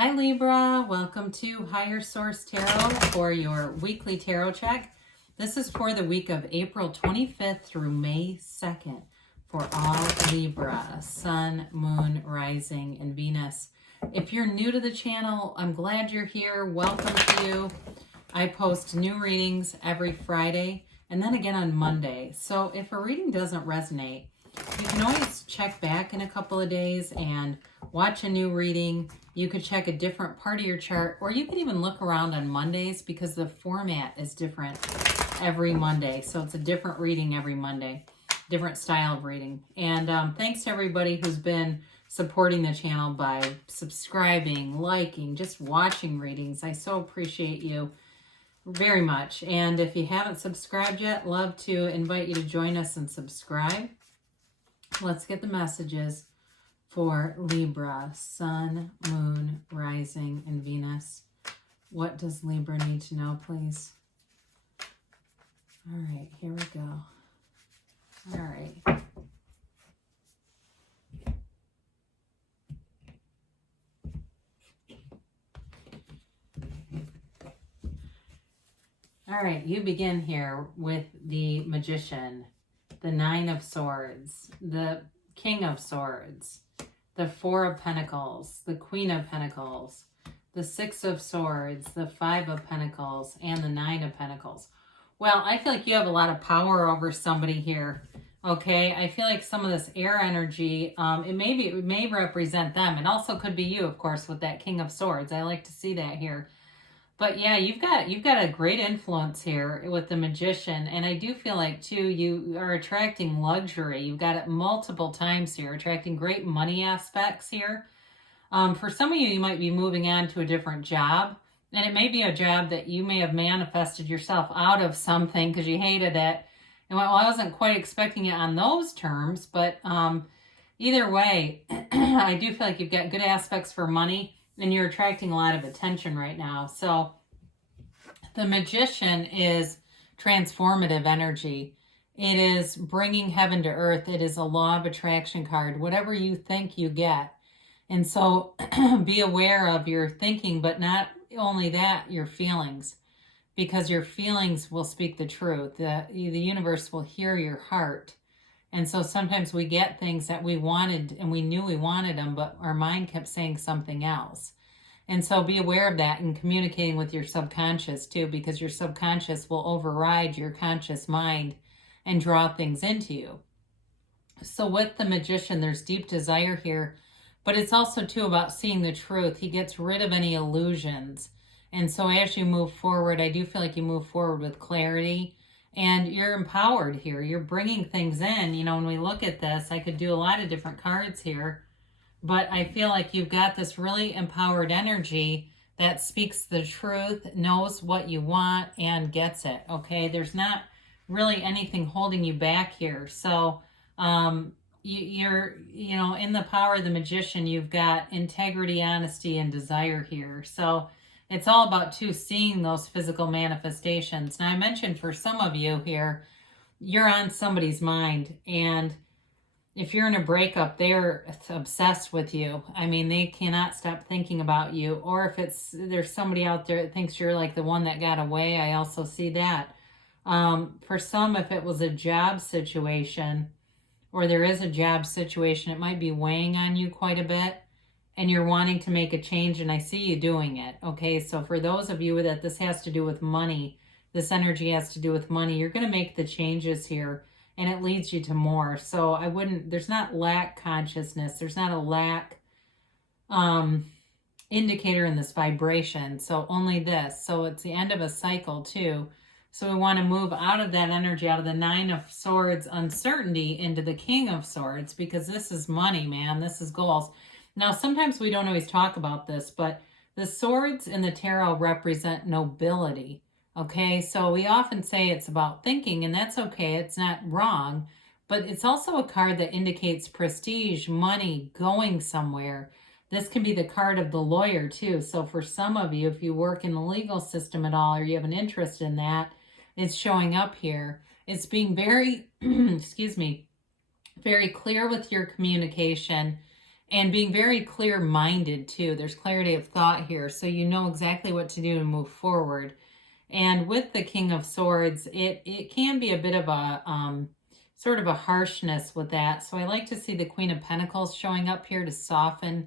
Hi Libra, welcome to Higher Source Tarot for your weekly tarot check. This is for the week of April 25th through May 2nd for all Libra, Sun, Moon, Rising, and Venus. If you're new to the channel, I'm glad you're here. Welcome to you. I post new readings every Friday and then again on Monday. So if a reading doesn't resonate, you can always check back in a couple of days and watch a new reading. You could check a different part of your chart, or you could even look around on Mondays because the format is different every Monday. So it's a different reading every Monday, different style of reading. And thanks to everybody who's been supporting the channel by subscribing, liking, just watching readings. I so appreciate you very much. And if you haven't subscribed yet, love to invite you to join us and subscribe. Let's get the messages for Libra, Sun, Moon, Rising, and Venus. What does Libra need to know, please? All right, here we go. All right. All right, you begin here with the Magician, the Nine of Swords, the King of Swords, the Four of Pentacles, the Queen of Pentacles, the Six of Swords, the Five of Pentacles, and the Nine of Pentacles. Well, I feel like you have a lot of power over somebody here, okay? I feel like some of this air energy, it may represent them. It also could be you, of course, with that King of Swords. I like to see that here. But yeah, you've got a great influence here with the Magician. And I do feel like, too, you are attracting luxury. You've got it multiple times here, attracting great money aspects here. For some of you, you might be moving on to a different job. And it may be a job that you may have manifested yourself out of something because you hated it. And well, I wasn't quite expecting it on those terms. But either way, I do feel like you've got good aspects for money. And you're attracting a lot of attention right now. So the Magician is transformative energy. It is bringing heaven to earth. It is a law of attraction card. Whatever you think, you get. And so be aware of your thinking, but not only that, your feelings. Because your feelings will speak the truth. The universe will hear your heart. And so sometimes we get things that we wanted and we knew we wanted them, but our mind kept saying something else. And so be aware of that and communicating with your subconscious too, because your subconscious will override your conscious mind and draw things into you. So with the Magician, there's deep desire here, but it's also too about seeing the truth. He gets rid of any illusions. And so as you move forward, I do feel like you move forward with clarity. And you're empowered here. You're bringing things in. You know, when we look at this, I could do a lot of different cards here. But I feel like you've got this really empowered energy that speaks the truth, knows what you want, and gets it. Okay? There's not really anything holding you back here. So you're, you know, in the power of the Magician, you've got integrity, honesty, and desire here. So it's all about, too, seeing those physical manifestations. Now, I mentioned for some of you here, you're on somebody's mind. And if you're in a breakup, they're obsessed with you. I mean, they cannot stop thinking about you. Or if there's somebody out there that thinks you're like the one that got away, I also see that. For some, if it was a job situation, or there is a job situation, it might be weighing on you quite a bit. And you're wanting to make a change, and I see you doing it, okay? So for those of you that this has to do with money, this energy has to do with money, you're going to make the changes here, and it leads you to more. So there's not lack consciousness. There's not a lack indicator in this vibration. So only this. So it's the end of a cycle, too. So we want to move out of that energy, out of the Nine of Swords uncertainty into the King of Swords, because this is money, man. This is goals. Now, sometimes we don't always talk about this, but the swords in the tarot represent nobility, okay? So we often say it's about thinking, and that's okay. It's not wrong, but it's also a card that indicates prestige, money, going somewhere. This can be the card of the lawyer, too. So for some of you, if you work in the legal system at all, or you have an interest in that, it's showing up here. It's being very, excuse me, very clear with your communication. and being very clear-minded too. There's clarity of thought here, so you know exactly what to do to move forward. And with the King of Swords, it can be a bit of a sort of a harshness with that. So I like to see the Queen of Pentacles showing up here to soften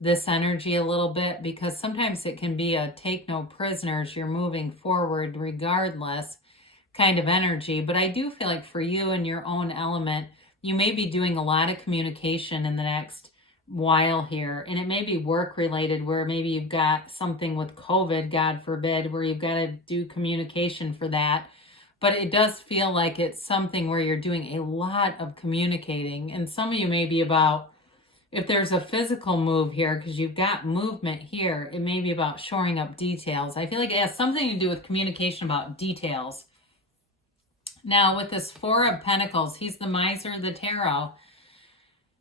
this energy a little bit, because sometimes it can be a take no prisoners, you're moving forward regardless kind of energy. But I do feel like for you and your own element, you may be doing a lot of communication in the next while here, and it may be work related, where maybe you've got something with COVID, God forbid, where you've got to do communication for that. But it does feel like it's something where you're doing a lot of communicating, and some of you may be about, if there's a physical move here, because you've got movement here, it may be about shoring up details. I feel like it has something to do with communication about details. Now, with this Four of Pentacles, he's the miser of the tarot.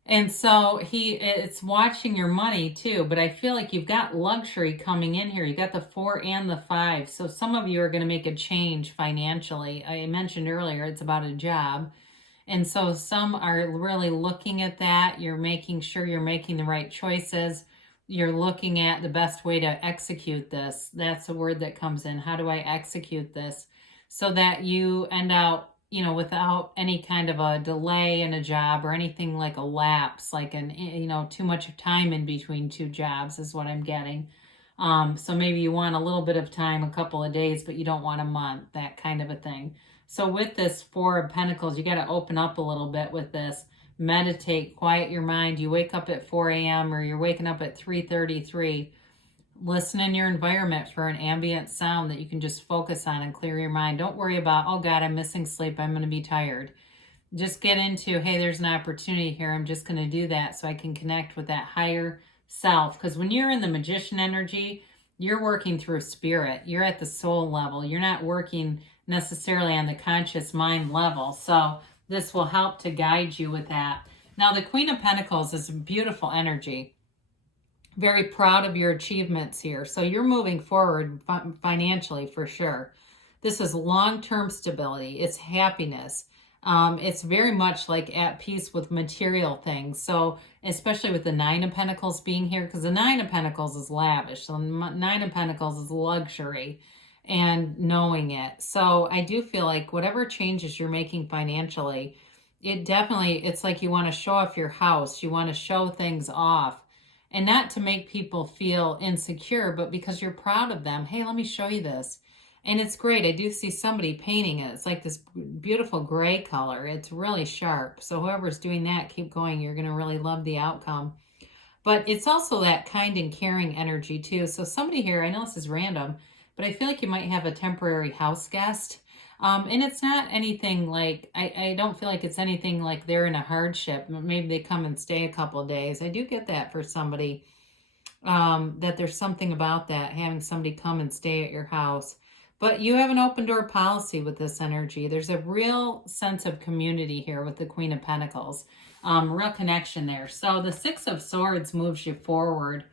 And so it's watching your money too, but I feel like you've got luxury coming in here. You got the 4 and the 5. So some of you are going to make a change financially. I mentioned earlier, it's about a job. And so some are really looking at that. You're making sure you're making the right choices. You're looking at the best way to execute this. That's a word that comes in. How do I execute this? So that you end out, you know, without any kind of a delay in a job or anything like a lapse, like too much time in between two jobs is what I'm getting. So maybe you want a little bit of time, a couple of days, but you don't want a month, that kind of a thing. So with this Four of Pentacles, you got to open up a little bit with this. Meditate, quiet your mind. You wake up at 4 a.m. or you're waking up at 3:33. Listen in your environment for an ambient sound that you can just focus on and clear your mind. Don't worry about, oh God, I'm missing sleep, I'm going to be tired. Just get into, hey, there's an opportunity here. I'm just going to do that so I can connect with that higher self. Because when you're in the magician energy, you're working through spirit. You're at the soul level. You're not working necessarily on the conscious mind level. So this will help to guide you with that. Now, the Queen of Pentacles is a beautiful energy. Very proud of your achievements here. So you're moving forward financially for sure. This is long-term stability. It's happiness. It's very much like at peace with material things. So especially with the Nine of Pentacles being here, because the Nine of Pentacles is lavish. So Nine of Pentacles is luxury and knowing it. So I do feel like whatever changes you're making financially, it's like you want to show off your house. You want to show things off. And not to make people feel insecure, but because you're proud of them. Hey, let me show you this. And it's great. I do see somebody painting it. It's like this beautiful gray color. It's really sharp. So whoever's doing that, keep going. You're going to really love the outcome. But it's also that kind and caring energy too. So somebody here, I know this is random, but I feel like you might have a temporary house guest. And it's not anything like, I don't feel like it's anything like they're in a hardship. Maybe they come and stay a couple of days. I do get that for somebody, that there's something about that, having somebody come and stay at your house. But you have an open door policy with this energy. There's a real sense of community here with the Queen of Pentacles. Real connection there. So the Six of Swords moves you forward.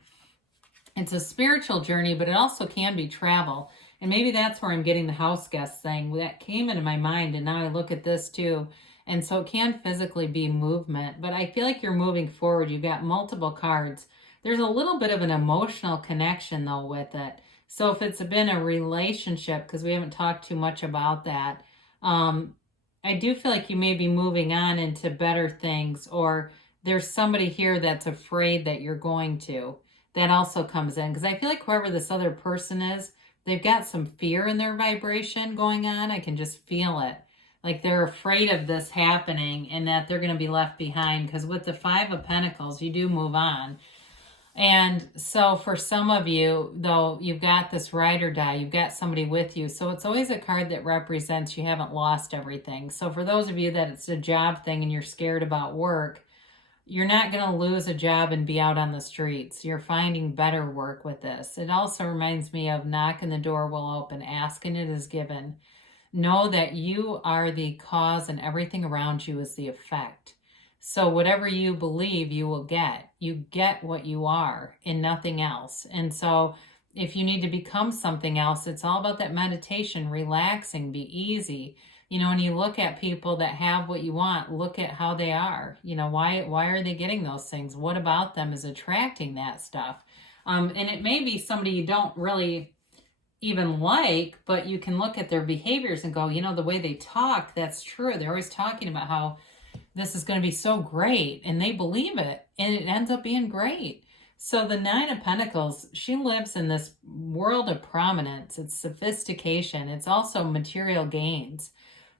It's a spiritual journey, but it also can be travel. And maybe that's where I'm getting the house guest thing. That came into my mind, and now I look at this too. And so it can physically be movement, but I feel like you're moving forward. You've got multiple cards. There's a little bit of an emotional connection, though, with it. So if it's been a relationship, because we haven't talked too much about that, I do feel like you may be moving on into better things, or there's somebody here that's afraid that you're going to. That also comes in, because I feel like whoever this other person is, they've got some fear in their vibration going on. I can just feel it. Like they're afraid of this happening and that they're going to be left behind. Because with the Five of Pentacles, you do move on. And so for some of you, though, you've got this ride or die. You've got somebody with you. So it's always a card that represents you haven't lost everything. So for those of you that it's a job thing and you're scared about work, you're not going to lose a job and be out on the streets. You're finding better work with this. It also reminds me of knock and the door will open, ask and it is given. Know that you are the cause and everything around you is the effect. So whatever you believe, you will get. You get what you are and nothing else. And so if you need to become something else, it's all about that meditation, relaxing, be easy. You know, when you look at people that have what you want, look at how they are. You know, why are they getting those things? What about them is attracting that stuff? And it may be somebody you don't really even like, but you can look at their behaviors and go, you know, the way they talk, that's true. They're always talking about how this is going to be so great, and they believe it, and it ends up being great. So the Nine of Pentacles, she lives in this world of prominence. It's sophistication. It's also material gains.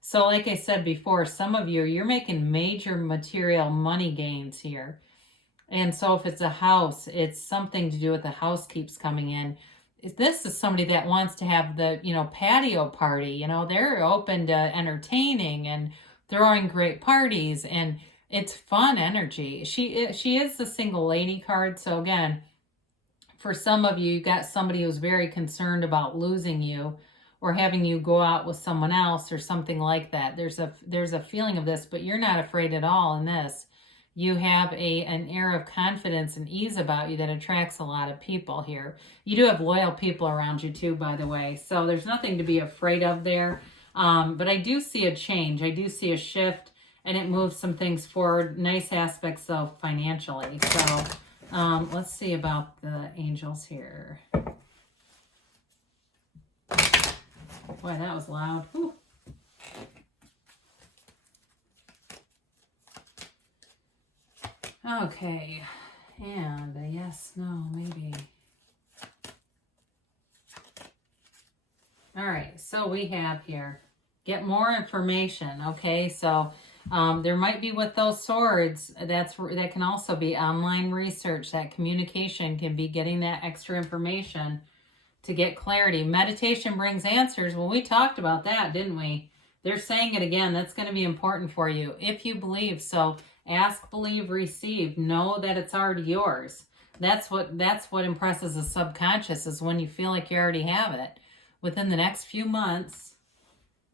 So like I said before, some of you, you're making major material money gains here. And so if it's a house, it's something to do with the house keeps coming in. This is somebody that wants to have the, you know, patio party. You know, they're open to entertaining and throwing great parties, and it's fun energy. She is the single lady card. So again, for some of you, you got somebody who's very concerned about losing you or having you go out with someone else or something like that. There's a feeling of this, but you're not afraid at all in this. You have an air of confidence and ease about you that attracts a lot of people here. You do have loyal people around you too, by the way. So there's nothing to be afraid of there. But I do see a change. I do see a shift, and it moves some things forward. Nice aspects of financially. So let's see about the angels here. Boy, that was loud. Whew. Okay, and a yes, no, maybe. All right, so we have here, get more information, okay? So there might be with those swords, that can also be online research. That communication can be getting that extra information to get clarity. Meditation brings answers. Well, we talked about that, didn't we? They're saying it again. That's going to be important for you if you believe. So ask, believe, receive. Know that it's already yours. That's what impresses the subconscious, is when you feel like you already have it within the next few months.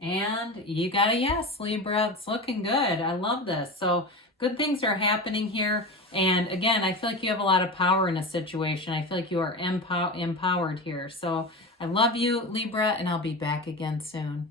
And you got a yes, Libra. It's looking good. I love this. So good things are happening here. And again, I feel like you have a lot of power in a situation. I feel like you are empowered here. So I love you, Libra, and I'll be back again soon.